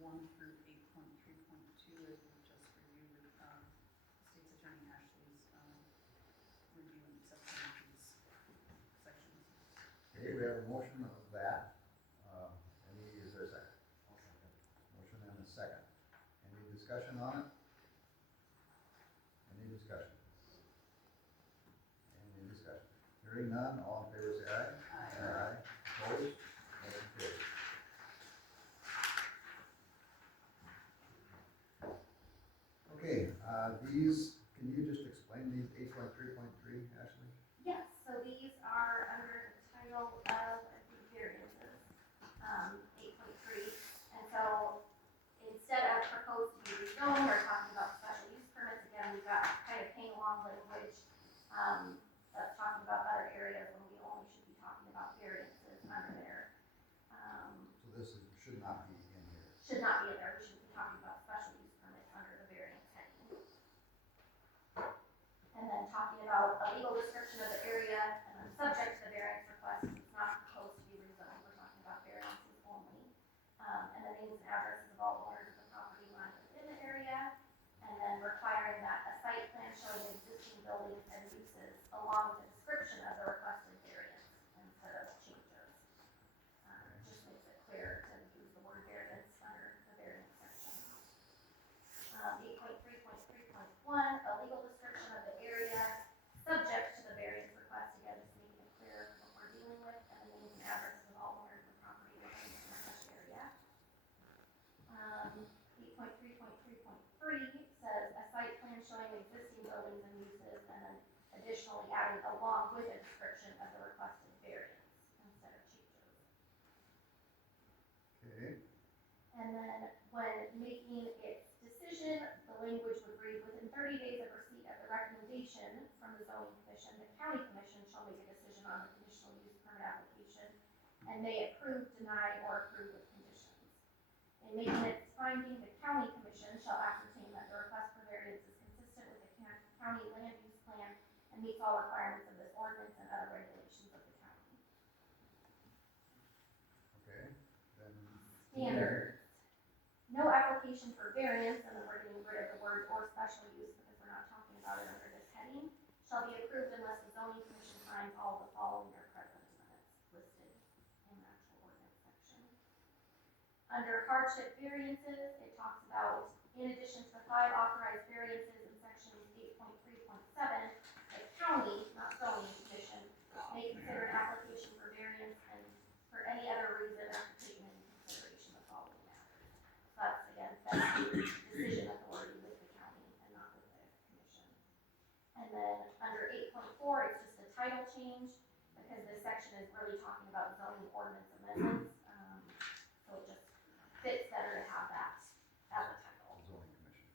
8.1 through 8.3.2, as we just reviewed with State's Attorney Ashley's review and acceptance of these sections. Okay, we have a motion of that. Is there a second? Motion and a second. Any discussion on it? Any discussion? Any discussion? Hearing none, all in favor say aye. Aye. Opposed? Motion carries. Okay, these, can you just explain these 8.3.3, Ashley? Yes, so these are under the title of, I think, variances, 8.3. And so instead of proposed to be rezoned or talking about special use permits, again, we've got kind of hang along language that's talking about other areas when we only should be talking about variances under there. So this should not be in here. Should not be in there. We should be talking about special use permits under the variance heading. And then talking about a legal description of the area and then subject to the variance request, it's not proposed to be rezoned, we're talking about variances only. And the names and addresses of all owners of the property line within the area, and then requiring that a site plan showing existing buildings and uses along with a description of the requested variance instead of changes. Just makes it clear to use the word variance under the variance section. 8.3.3.1, a legal description of the area subject to the variance request, again, just making it clear what we're dealing with, and the names and addresses of all owners of the property within the such area. 8.3.3.3 says a site plan showing existing buildings and uses, and then additionally adding along with a description of the requested variance instead of changes. Okay. And then when making its decision, the language would read, within 30 days of receipt of the recommendation from the zoning commission, the county commission shall make a decision on the conditional use permit application and may approve, deny, or approve with conditions. In making its finding, the county commission shall ascertain that the request for variance is consistent with the county land use plan and meets all requirements of this ordinance and other regulations of the county. Okay. Then Standards. No application for variance, and then we're getting rid of the word or special use because we're not talking about it under this heading, shall be approved unless the zoning commission finds all the following are present, and it's listed in the actual ordinance section. Under hardship variances, it talks about, in addition to the 5 authorized variances in sections 8.3.7, the county, not zoning commission, may consider an application for variance and for any other reason after taking into consideration the following matters. That's, again, that's the decision authority with the county and not with the commission. And then under 8.4, it's just a title change because this section is really talking about zoning ordinance amendments. So it just fits better to have that as a title. zoning commission.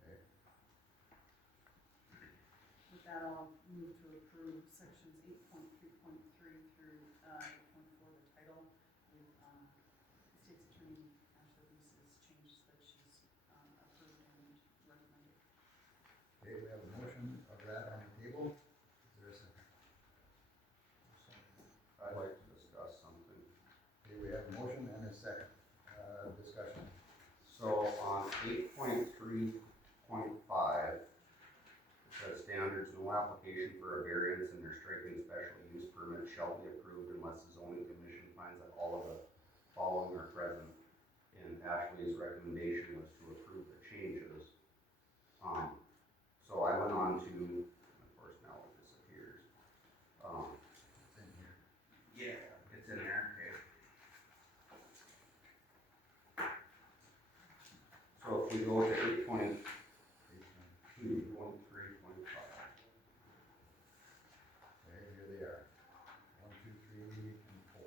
Okay. With that, I'll move to approve sections 8.3.3 through 8.4, the title, with State's Attorney Ashley Leese's changes that she's approved and recommended. Okay, we have a motion of that on the table. Is there a second? I'd like to discuss something. Okay, we have a motion and a second. Discussion. So on 8.3.5, it says standards, no application for a variance and their striking special use permit shall be approved unless the zoning commission finds that all of the following are present. And Ashley's recommendation was to approve the changes. So I went on to, of course now it disappears. It's in here. Yeah, it's in there, okay. So if we go to 8.2.3.5. Okay, here they are. 1, 2, 3, and 4.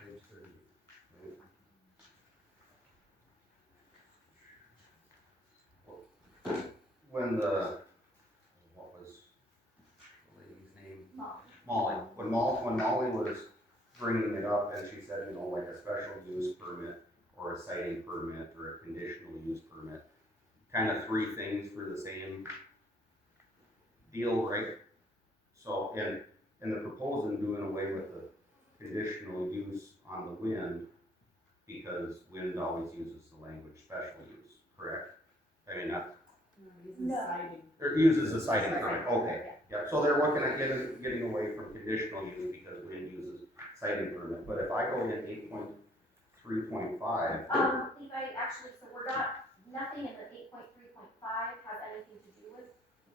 Page 30. When what was the lady's name? Molly. Molly. When Molly was bringing it up and she said, you know, like a special use permit or a siting permit or a conditional use permit, kind of 3 things for the same deal, right? So, and the proposal doing away with the conditional use on the wind because wind always uses the language special use, correct? I mean, not, No. or uses the siting permit, okay, yeah, so they're looking at getting away from conditional use because wind uses siting permit, but if I go in 8.3.5. Levi, actually, so we're not, nothing in the 8.3.5 has anything to do with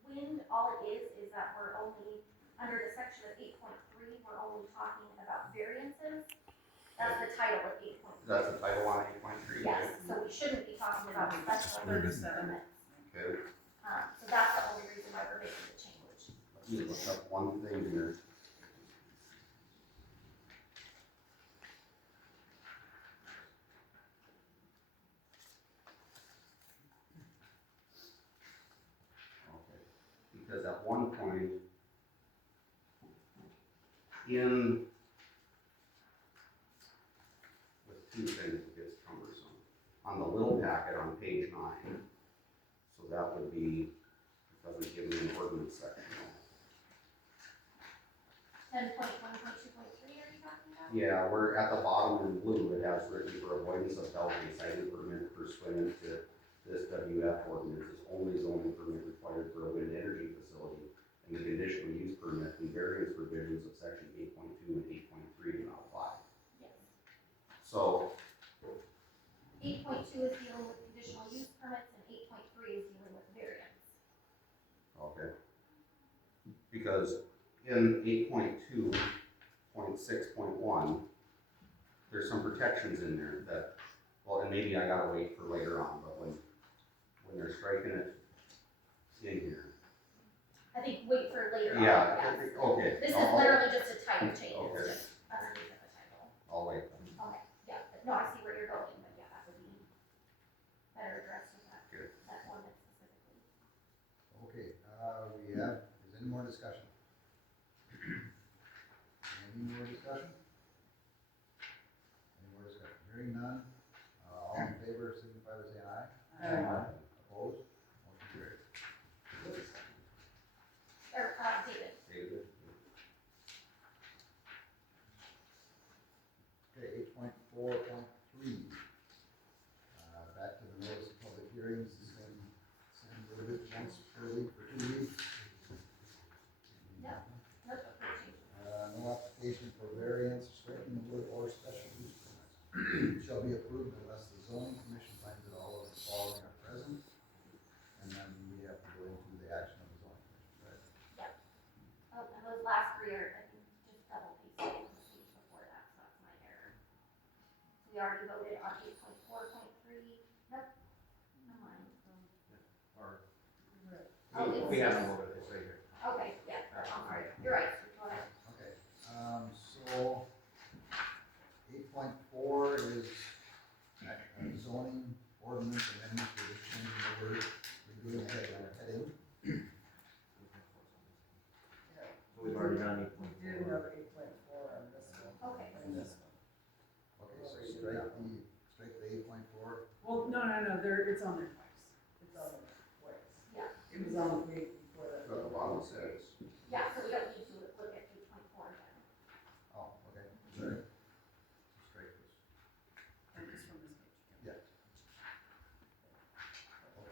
wind. All it is that we're only, under the section of 8.3, we're only talking about variances. That's the title of 8.3. That's the title on 8.3. Yes, so we shouldn't be talking about special use permits. Okay, So that's the only reason why we're making the change. let me look up one thing here. Okay, because at one point, in, with two things, it gets cumbersome. On the little packet on page 9, so that would be, it doesn't give me an ordinance section. 10.1.2.3, are you talking about? Yeah, we're at the bottom in blue, it has written for avoidance of penalty, citing permit pursuant to this WF ordinance is only zoning permit required for a wind energy facility, and the conditional use permit and variance provisions of section 8.2 and 8.3 do not apply. Yes. So, 8.2 is dealing with conditional use permits and 8.3 is dealing with variance. okay. Because in 8.2.6.1, there's some protections in there that, well, and maybe I gotta wait for later on, but when they're striking it in here. I think wait for later on. Yeah, Yes. okay. This is I'll- literally just a title change, Okay. it's just underneath of the title. I'll wait. Okay, yeah, no, I see where you're going, but yeah, that would be better addressed with that, Good. that ordinance specifically. Okay, we have, is any more discussion? Any more discussion? Any more discussion? Hearing none, all in favor signify by saying aye. Aye. Opposed? Motion carried. Or, David, David? Okay, 8.4.3. Back to the notice of public hearings, same verbiage, once per week for 2 weeks. Yeah. nope, no change. No application for variance, striking the wood or special use permits shall be approved unless the zoning commission finds that all of the following are present. And then we have to go into the action of the zoning commission, right? Oh, and those last 3 are, I think, just double pasted the page before that, so that's my error. So we already voted on 8.4.3, nope, never mind. Or, Oh, it's we just- haven't voted, it's right here. Okay, yeah, I'm sorry, you're right, go ahead. Okay, so 8.4 is zoning ordinance amendment, we're just changing the word, we're doing the heading. So we've already done eight We point do four. have 8.4 on this one. Okay. And this one. Okay, so strike the 8.4. Well, no, it's on there twice. It's on there twice. Yeah. It was on the page before that. At the bottom it says. Yeah, so we don't need to look at 8.4 again. Oh, okay, sorry. Strike this. And just from this page. Yeah.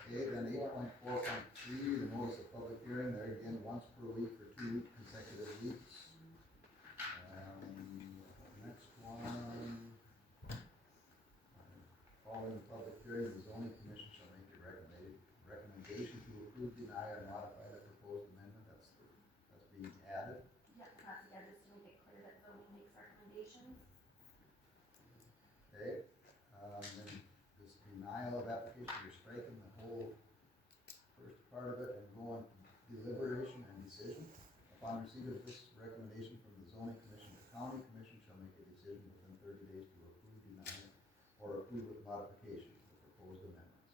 Okay, then 8.4.3, the notice of public hearing, there again, once per week for 2 consecutive weeks. Next one. Following the public hearing, the zoning commission shall make a recommendation to approve, deny, or modify the proposed amendment, that's being added. Yeah, and that's again, just to make it clear that zoning makes recommendations. Okay, then this denial of application, you're striking the whole first part of it and go on to deliberation and decision. Upon receipt of this recommendation from the zoning commission, the county commission shall make a decision within 30 days to approve, deny, or approve with modification the proposed amendments.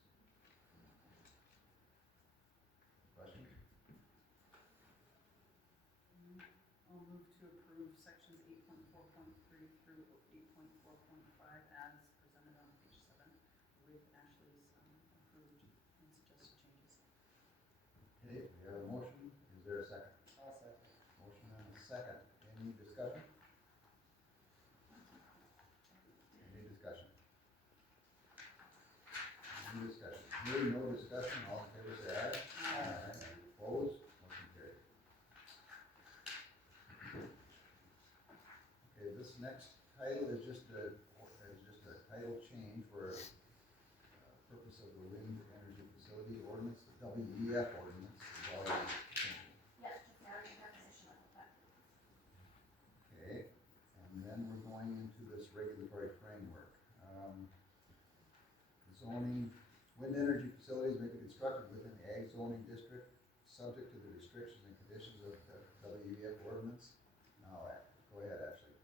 Questions? I'll move to approve sections 8.4.3 through 8.4.5 as presented on page 7 with Ashley's approved and suggested changes. Okay, we have a motion, is there a second? I'll second. Motion and a second, any discussion? All in favor, say aye. Aye. Opposed, motion carried. Okay, this next title is just a title change for purpose of the wind energy facility ordinance, the WEF ordinance is already changed. Yes, just add a definition of what that means. Okay, and then we're going into this regulatory framework. Zoning, wind energy facilities may be constructed within the ag zoning district, subject to the restrictions and conditions of the WEF ordinance. Now, go ahead, Ashley.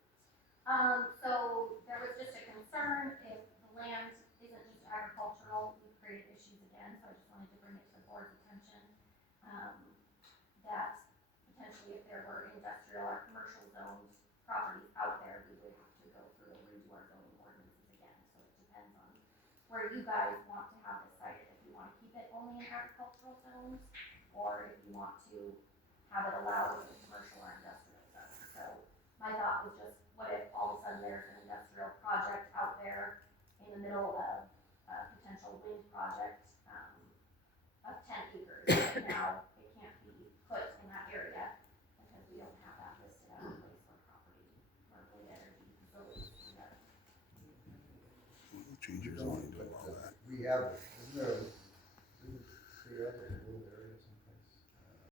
So there was just a concern if the land isn't just agricultural, we've created issues again, so I just wanted to bring it to the board's attention. That potentially if there were industrial or commercial zoned properties out there, we would have to go through and redo our zoning ordinances again. So it depends on where you guys want to have this sited, if you want to keep it only in agricultural zones, or if you want to have it allowed in commercial or industrial zones. So my thought was just, what if all of a sudden there's an industrial project out there in the middle of a potential wind project, of 10 acres, and now it can't be put in that area because we don't have that listed as a place for property for wind energy facilities. Change your zoning to allow that. We have, isn't there